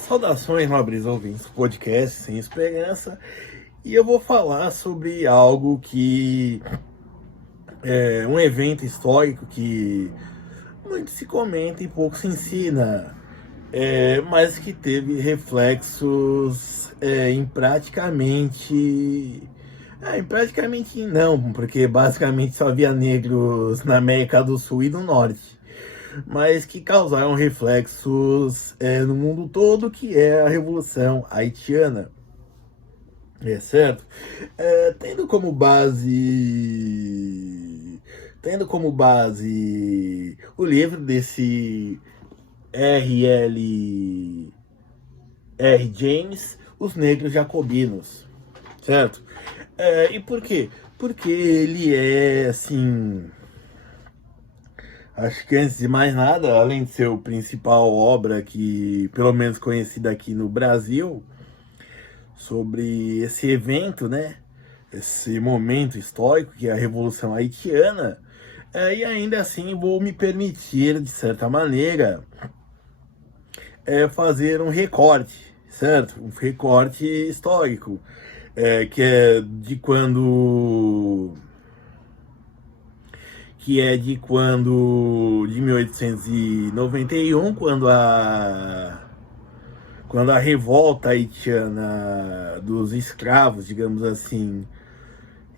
Saudações, nobres ouvintes do podcast Sem Esperança, e eu vou falar sobre algo que é um evento histórico que muito se comenta e pouco se ensina, mas que teve reflexos em praticamente não, porque basicamente só havia negros na América do Sul e do Norte, mas que causaram reflexos no mundo todo, que é a Revolução Haitiana. Certo? Tendo como base o livro desse R. James, Os Negros Jacobinos, certo? E por quê? Porque ele é, assim, acho que antes de mais nada, além de ser a principal obra que, pelo menos conhecida aqui no Brasil, sobre esse evento, né? Esse momento histórico que é a Revolução Haitiana, e ainda assim vou me permitir, de certa maneira, fazer um recorte, certo? Um recorte histórico, que é de quando de 1891, quando a revolta haitiana dos escravos, digamos assim,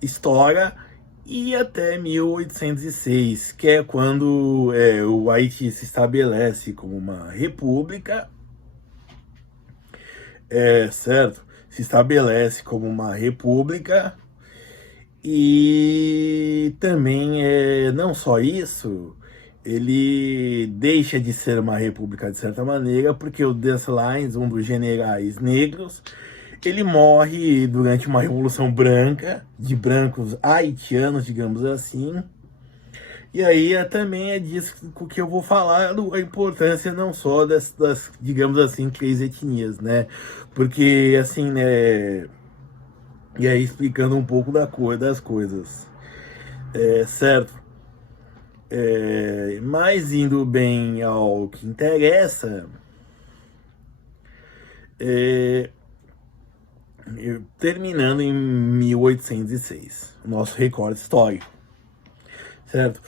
estoura, e até 1806, que é quando o Haiti se estabelece como uma república, certo? Se estabelece como uma república, e também não só isso, ele deixa de ser uma república de certa maneira, porque o Dessalines, um dos generais negros, ele morre durante uma revolução branca, de brancos haitianos, digamos assim. E aí também é disso que eu vou falar, a importância não só das, digamos assim, três etnias, né? Porque, assim, né, e aí explicando um pouco da cor das coisas, certo? Mas indo bem ao que interessa, é, terminando em 1806, o nosso recorde histórico, certo?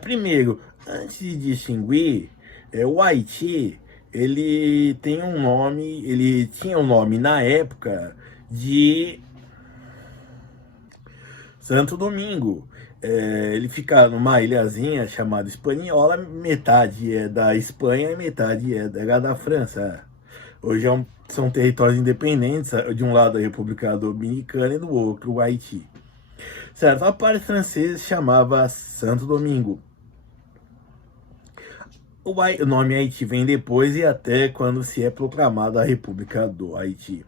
Primeiro, antes de distinguir, o Haiti, ele tinha um nome na época de Santo Domingo. Ele fica numa ilhazinha chamada Hispaniola, metade é da Espanha e metade era da França. Hoje são territórios independentes, de um lado a República Dominicana e do outro o Haiti. Certo? A parte francesa se chamava Santo Domingo. O nome Haiti vem depois e até quando se é proclamada a República do Haiti.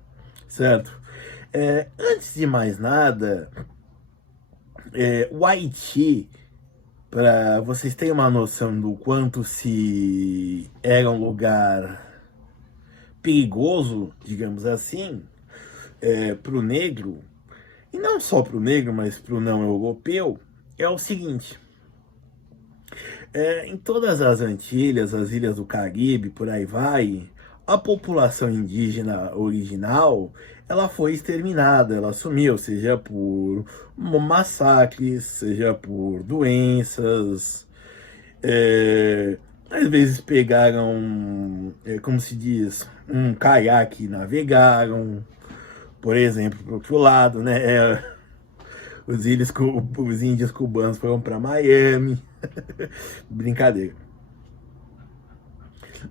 Certo? Antes de mais nada, o Haiti, para vocês terem uma noção do quanto se era um lugar perigoso, digamos assim, para o negro, e não só para o negro, mas para o não europeu, é o seguinte: em todas as Antilhas, as ilhas do Caribe, por aí vai, a população indígena original, ela foi exterminada, ela sumiu, seja por massacres, seja por doenças, às vezes pegaram, como se diz, um caiaque e navegaram, por exemplo, para o outro lado, né? Os índios cubanos foram para Miami. Brincadeira.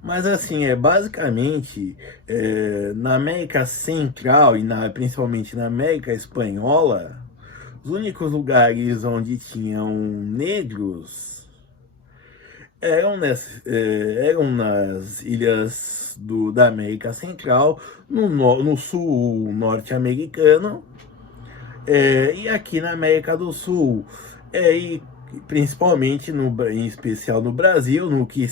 Mas assim, basicamente na América Central e principalmente na América Espanhola, os únicos lugares onde tinham negros eram nas ilhas da América Central, no sul norte-americano, e aqui na América do Sul, e principalmente em especial no Brasil, no que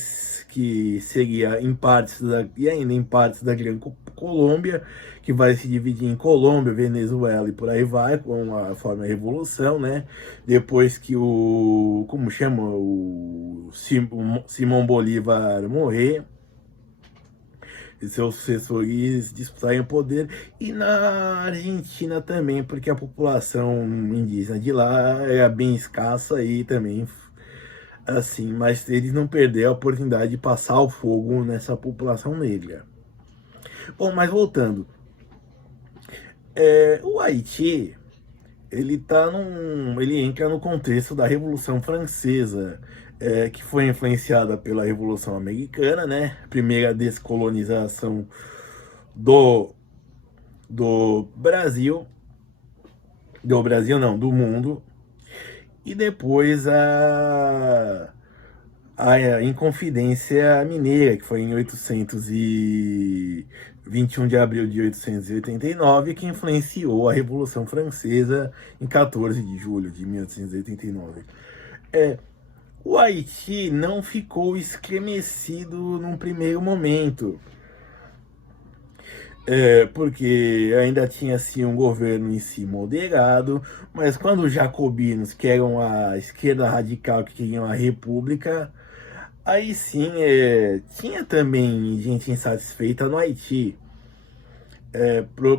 seria em partes e ainda em partes da Grande Colômbia, que vai se dividir em Colômbia, Venezuela e por aí vai, com a forma de revolução, né? Depois que como chama, o Simão Bolívar morrer, e seus sucessores disputarem o poder, e na Argentina também, porque a população indígena de lá era bem escassa e também assim, mas eles não perderam a oportunidade de passar o fogo nessa população negra. Bom, mas voltando, o Haiti, ele entra no contexto da Revolução Francesa, que foi influenciada pela Revolução Americana, né? Primeira descolonização do, do Brasil, do Brasil não, do mundo, e depois a Inconfidência Mineira, que foi em 21 de abril de 1889, que influenciou a Revolução Francesa em 14 de julho de 1889. O Haiti não ficou estremecido num primeiro momento, porque ainda tinha assim um governo em si moderado, mas quando os jacobinos, que eram a esquerda radical, que queriam a república, aí sim tinha também gente insatisfeita no Haiti.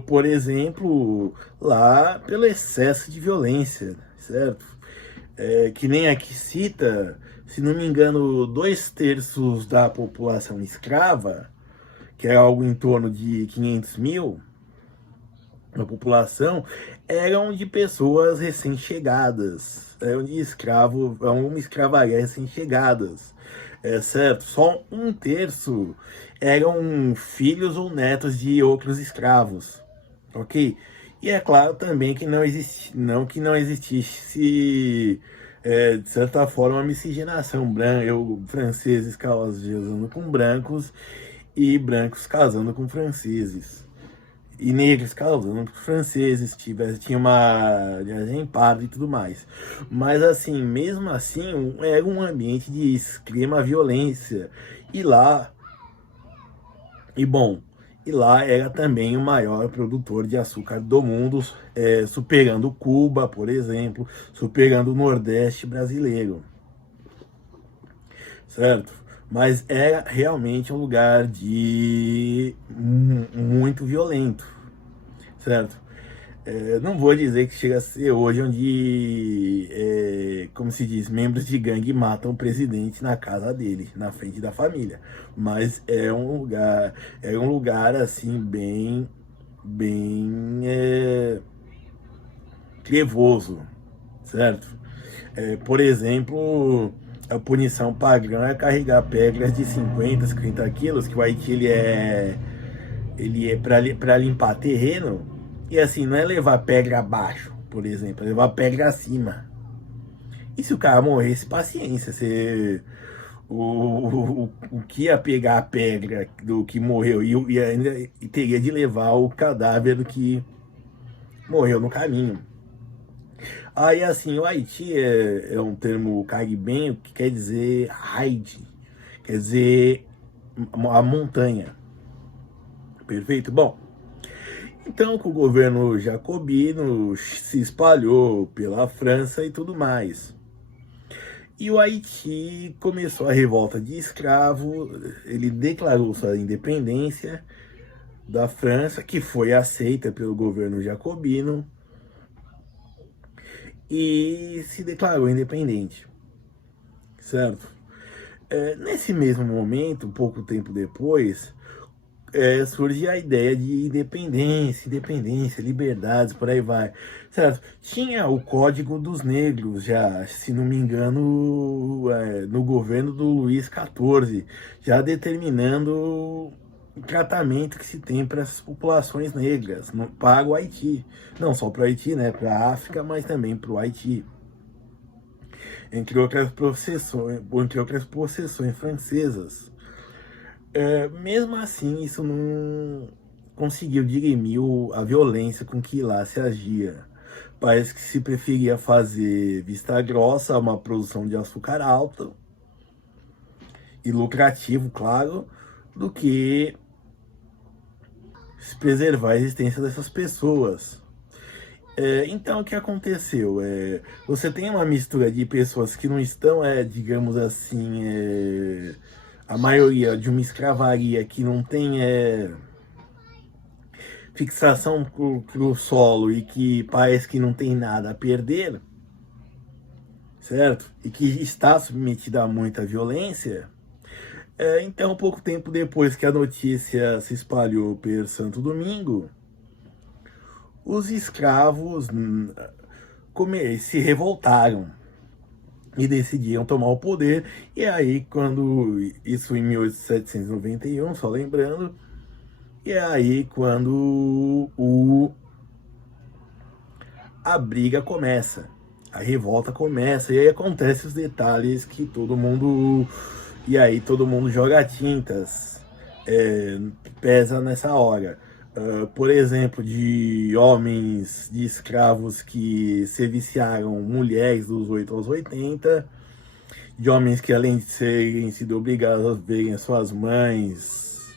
Por exemplo, lá pelo excesso de violência, certo? Que nem aqui cita, se não me engano, 2/3 da população escrava, que é algo em torno de 500 mil, a população, eram de pessoas recém-chegadas, eram de escravo, eram uma escravaria recém-chegadas, certo? Só 1/3 eram filhos ou netos de outros escravos, ok? E é claro também que não existisse, de certa forma, uma miscigenação, franceses casando com brancos e brancos casando com franceses. E negros casando com franceses, tinha uma linhagem parda e tudo mais. Mas assim, mesmo assim, era um ambiente de extrema violência. E lá, e bom, e lá era também o maior produtor de açúcar do mundo, superando Cuba, por exemplo, superando o Nordeste brasileiro, certo? Mas era realmente um lugar de muito violento, certo? Não vou dizer que chega a ser hoje onde, como se diz, membros de gangue matam o presidente na casa dele, na frente da família. Mas é um lugar assim bem trevoso, certo? Por exemplo, a punição padrão é carregar pedras de 50, 50 quilos, que o Haiti ele é para limpar terreno, e assim, não é levar pedra abaixo, por exemplo, é levar pedra acima. E se o cara morresse, paciência, o que ia pegar a pedra do que morreu e ainda teria de levar o cadáver do que morreu no caminho. Aí assim, o Haiti é um termo caribenho que quer dizer raid, quer dizer a montanha. Perfeito? Bom, então com o governo jacobino se espalhou pela França e tudo mais. E o Haiti começou a revolta de escravo, ele declarou sua independência da França, que foi aceita pelo governo jacobino, e se declarou independente, certo? Nesse mesmo momento, pouco tempo depois, surge a ideia de independência, liberdades, por aí vai, certo? Tinha o Código dos Negros já, se não me engano, no governo do Luís XIV, já determinando o tratamento que se tem para essas populações negras para o Haiti, não só para o Haiti, né, para a África, mas também para o Haiti, entre outras possessões francesas. Mesmo assim, isso não conseguiu dirimir a violência com que lá se agia. Parece que se preferia fazer vista grossa, uma produção de açúcar alta e lucrativo, claro, do que se preservar a existência dessas pessoas. Então, o que aconteceu? Você tem uma mistura de pessoas que não estão, digamos assim, a maioria de uma escravaria que não tem fixação pro solo e que parece que não tem nada a perder, certo? E que está submetida a muita violência. Então, pouco tempo depois que a notícia se espalhou pelo Santo Domingo, os escravos se revoltaram e decidiram tomar o poder. E aí, quando isso em 1791, só lembrando, e é aí quando a briga começa, a revolta começa, e aí acontecem os detalhes que todo mundo... E aí todo mundo joga tintas, pesa nessa hora. Por exemplo, de homens, de escravos que se viciaram, mulheres dos 8 aos 80, de homens que além de serem sido obrigados a verem suas mães,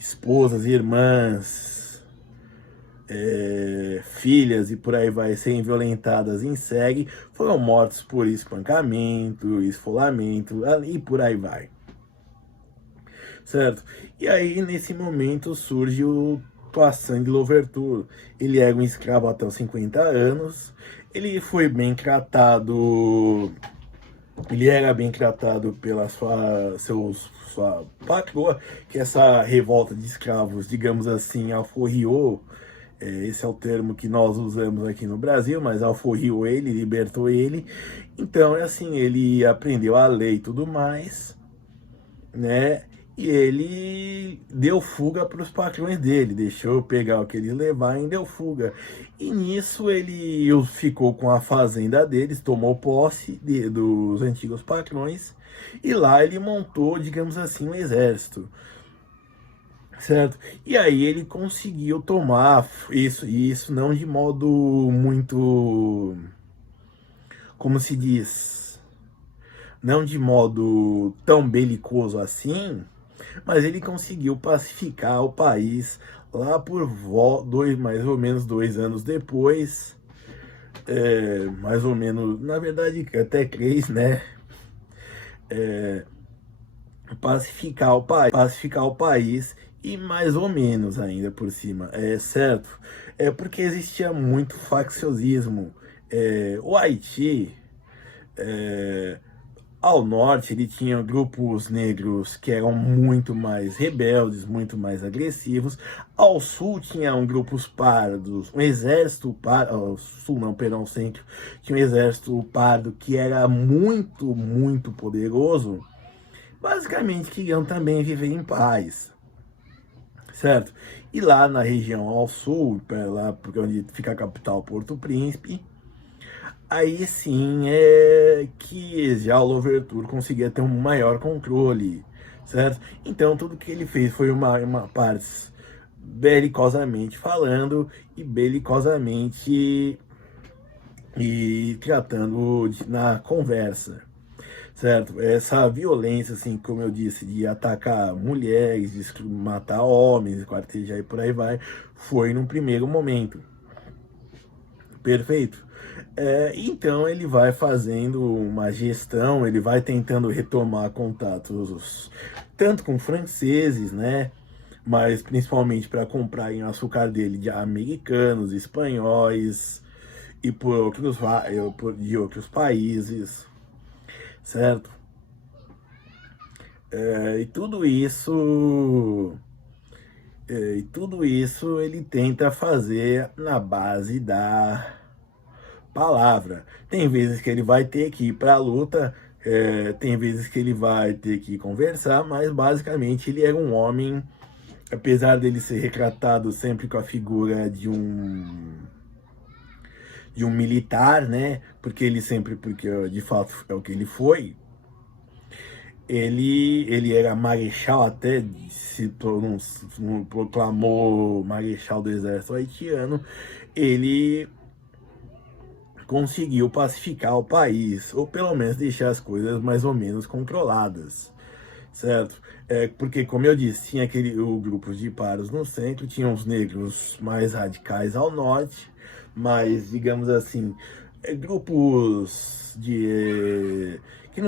esposas, irmãs, filhas e por aí vai, serem violentadas em série, foram mortos por espancamento, esfolamento e por aí vai, certo? E aí nesse momento surge o Toussaint Louverture. Ele era um escravo até os 50 anos, ele foi bem tratado, ele era bem tratado pela sua patroa, que essa revolta de escravos, digamos assim, alforriou. Esse é o termo que nós usamos aqui no Brasil, mas alforriou ele, libertou ele. Então, é assim, ele aprendeu a lei e tudo mais, né? E ele deu fuga para os patrões dele, deixou pegar o que eles levaram e deu fuga. E nisso ele ficou com a fazenda deles, tomou posse dos antigos patrões, e lá ele montou, digamos assim, um exército, certo? E aí ele conseguiu tomar isso não de modo muito, como se diz, não de modo tão belicoso assim, mas ele conseguiu pacificar o país lá por mais ou menos 2 anos depois, mais ou menos, na verdade até 3, né? Pacificar o país e mais ou menos ainda por cima, certo? Porque existia muito facciosismo. O Haiti, ao norte, ele tinha grupos negros que eram muito mais rebeldes, muito mais agressivos. Ao sul tinham grupos pardos, um exército pardo, ao sul não, perdão, centro, tinha um exército pardo que era muito, muito poderoso. Basicamente queriam também viver em paz, certo? E lá na região ao sul, lá porque onde fica a capital Porto Príncipe, aí sim que já o Louverture conseguia ter um maior controle, certo? Então tudo que ele fez foi uma parte belicosamente falando e belicosamente e tratando na conversa, certo? Essa violência, assim, como eu disse, de atacar mulheres, de matar homens, quartejar e por aí vai, foi num primeiro momento. Perfeito? Então ele vai fazendo uma gestão, ele vai tentando retomar contatos tanto com franceses, né? Mas principalmente para comprarem o açúcar dele de americanos, espanhóis e de outros países, certo? E tudo isso ele tenta fazer na base da palavra. Tem vezes que ele vai ter que ir para a luta, tem vezes que ele vai ter que conversar, mas basicamente ele era um homem, apesar dele ser retratado sempre com a figura de um militar, né? Porque de fato é o que ele foi. Ele era marechal, até proclamou marechal do exército haitiano. Ele conseguiu pacificar o país, ou pelo menos deixar as coisas mais ou menos controladas, certo? Porque, como eu disse, tinha o grupo de paros no centro, tinha os negros mais radicais ao norte, mas, digamos assim, grupos que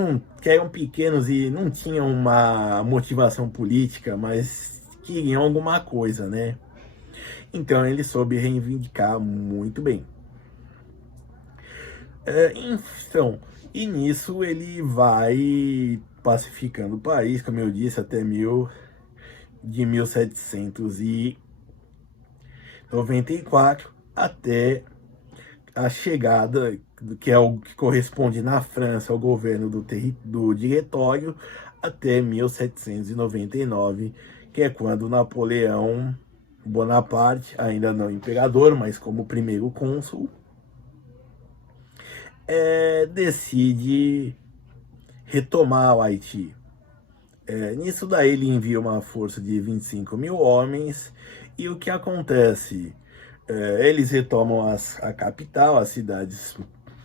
eram pequenos e não tinham uma motivação política, mas queriam alguma coisa, né? Então ele soube reivindicar muito bem. Então, e nisso ele vai pacificando o país, como eu disse, até de 1794 até a chegada, que é o que corresponde na França ao governo do Diretório, até 1799, que é quando Napoleão Bonaparte, ainda não imperador, mas como primeiro cônsul, decide retomar o Haiti. Nisso daí ele envia uma força de 25 mil homens, e o que acontece? Eles retomam a capital, as cidades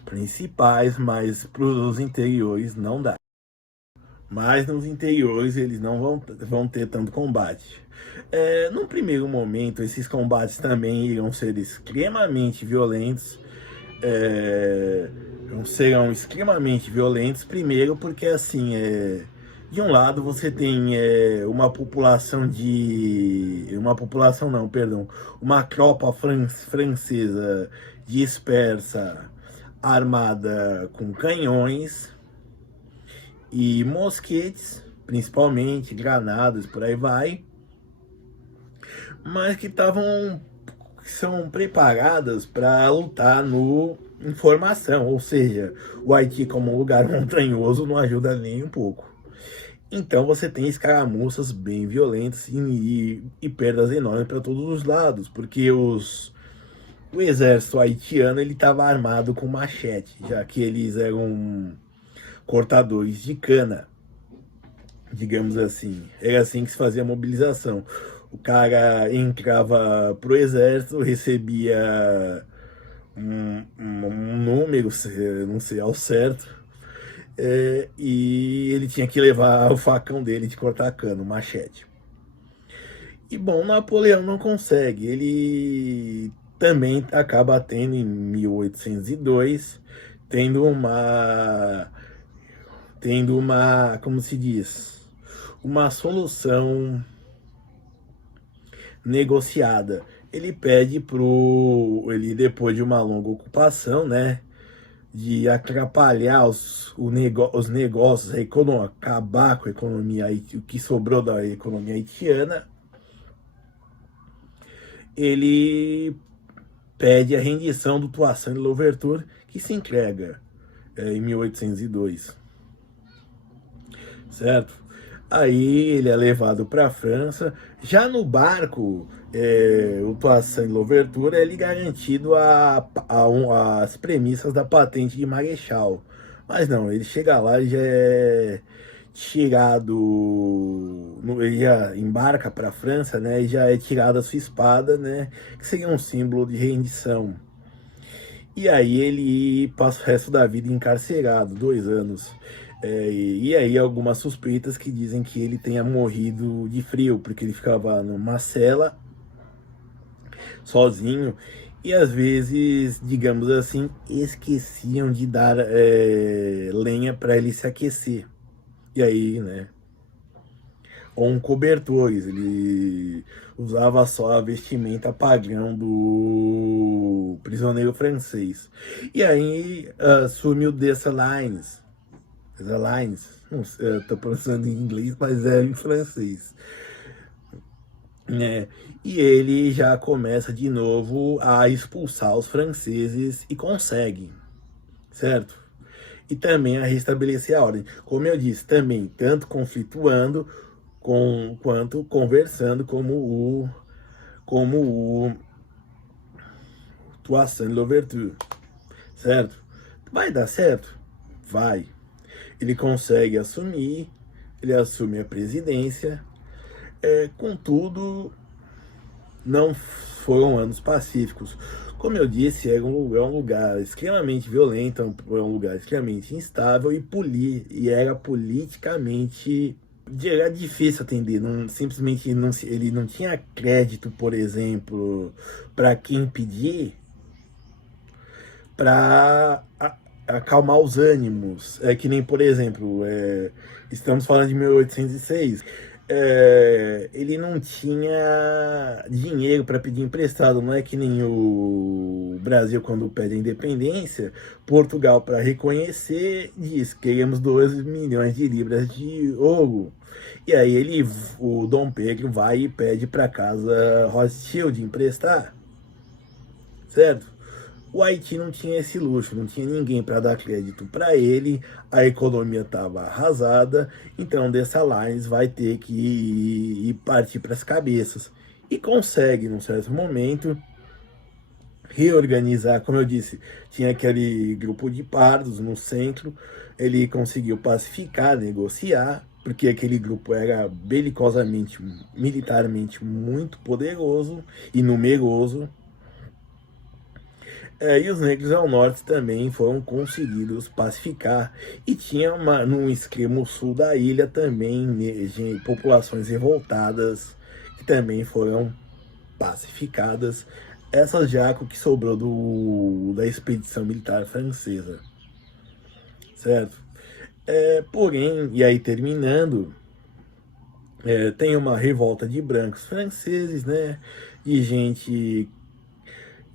principais, mas para os interiores não dá. Mas nos interiores eles não vão ter tanto combate. Num primeiro momento, esses combates também irão ser extremamente violentos. Serão extremamente violentos, primeiro porque assim, de um lado você tem uma população uma tropa francesa dispersa, armada com canhões e mosquetes, principalmente granadas, por aí vai, mas que são preparadas para lutar em formação, ou seja, o Haiti como um lugar montanhoso não ajuda nem um pouco. Então você tem escaramuças bem violentas e perdas enormes para todos os lados, porque o exército haitiano ele estava armado com machete, já que eles eram cortadores de cana, digamos assim. Era assim que se fazia a mobilização. O cara entrava pro exército, recebia um número, não sei ao certo, e ele tinha que levar o facão dele de cortar cano, o machete. E bom, Napoleão não consegue, ele também acaba tendo em 1802, como se diz, uma solução negociada. Ele pede ele depois de uma longa ocupação, né, de atrapalhar os negócios, acabar com a economia, o que sobrou da economia haitiana, ele pede a rendição do Toussaint Louverture, que se entrega em 1802, certo? Aí ele é levado para a França. Já no barco, o Toussaint Louverture é garantido as premissas da patente de Marechal. Mas não, ele chega lá e já é tirado, ele já embarca para a França, né? E já é tirada a sua espada, né? Que seria um símbolo de rendição. E aí ele passa o resto da vida encarcerado, 2 anos. E aí algumas suspeitas que dizem que ele tenha morrido de frio, porque ele ficava numa cela, sozinho, e às vezes, digamos assim, esqueciam de dar lenha para ele se aquecer. E aí, né? Ou um cobertores, ele usava só a vestimenta padrão do prisioneiro francês. E aí assume o Dessalines. Dessalines, não sei, eu tô pronunciando em inglês, mas é em francês. E ele já começa de novo a expulsar os franceses e consegue, certo? E também a restabelecer a ordem. Como eu disse, também tanto conflituando quanto conversando como o Toussaint Louverture, certo? Vai dar certo? Vai. Ele consegue ele assume a presidência, contudo, não foram anos pacíficos. Como eu disse, é um lugar extremamente violento, é um lugar extremamente instável e era politicamente. Era difícil atender, simplesmente ele não tinha crédito, por exemplo, para quem pedir, para acalmar os ânimos. É que nem, por exemplo, estamos falando de 1806. Ele não tinha dinheiro para pedir emprestado, não é que nem o Brasil quando pede a independência. Portugal, para reconhecer, diz: queremos 2 milhões de libras de ouro. E aí o Dom Pedro vai e pede para casa Rothschild emprestar, certo? O Haiti não tinha esse luxo, não tinha ninguém para dar crédito para ele, a economia estava arrasada, então Dessalines vai ter que ir partir para as cabeças. E consegue, num certo momento, reorganizar, como eu disse, tinha aquele grupo de pardos no centro, ele conseguiu pacificar, negociar, porque aquele grupo era belicosamente, militarmente muito poderoso e numeroso. E os negros ao norte também foram conseguidos pacificar. E tinha no extremo sul da ilha também populações revoltadas que também foram pacificadas. Essas já o que sobrou da expedição militar francesa, certo? Porém, e aí terminando, tem uma revolta de brancos franceses, né? De gente.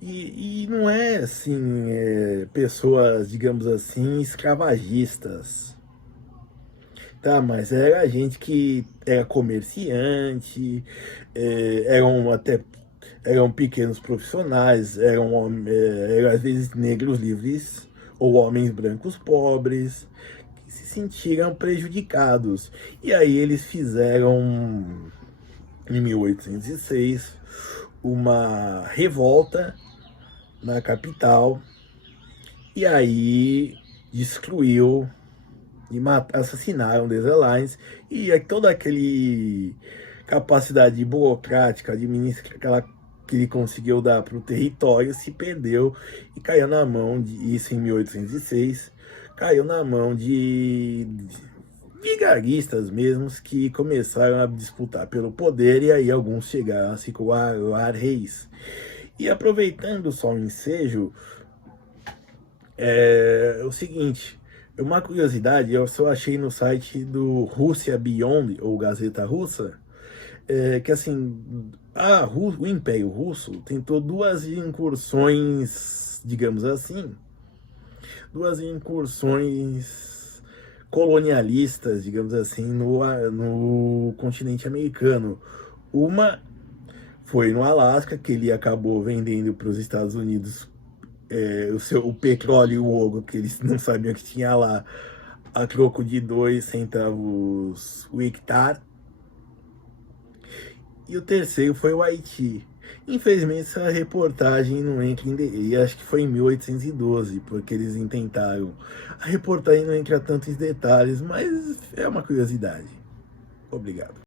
E não é assim, pessoas, digamos assim, escravagistas, tá? Mas era gente que era comerciante, eram pequenos profissionais, eram às vezes negros livres ou homens brancos pobres que se sentiram prejudicados. E aí eles fizeram, em 1806, uma revolta na capital, e aí destruiu e assassinaram Dessalines, e toda aquele capacidade burocrática, administrativa que ele conseguiu dar para o território se perdeu e caiu na mão isso em 1806, caiu na mão de vigaristas mesmos que começaram a disputar pelo poder, e aí alguns chegaram a se coroar reis. E aproveitando só o ensejo, o seguinte, uma curiosidade, eu só achei no site do Rússia Beyond, ou Gazeta Russa, que assim, o Império Russo tentou 2 incursões, digamos assim, 2 incursões colonialistas, digamos assim, no continente americano. Uma foi no Alasca, que ele acabou vendendo para os Estados Unidos o petróleo e o ouro que eles não sabiam que tinha lá, a troco de 2 centavos o hectare. E o terceiro foi o Haiti. Infelizmente essa reportagem não entra e acho que foi em 1812, porque eles intentaram. A reportagem não entra tantos detalhes, mas é uma curiosidade. Obrigado.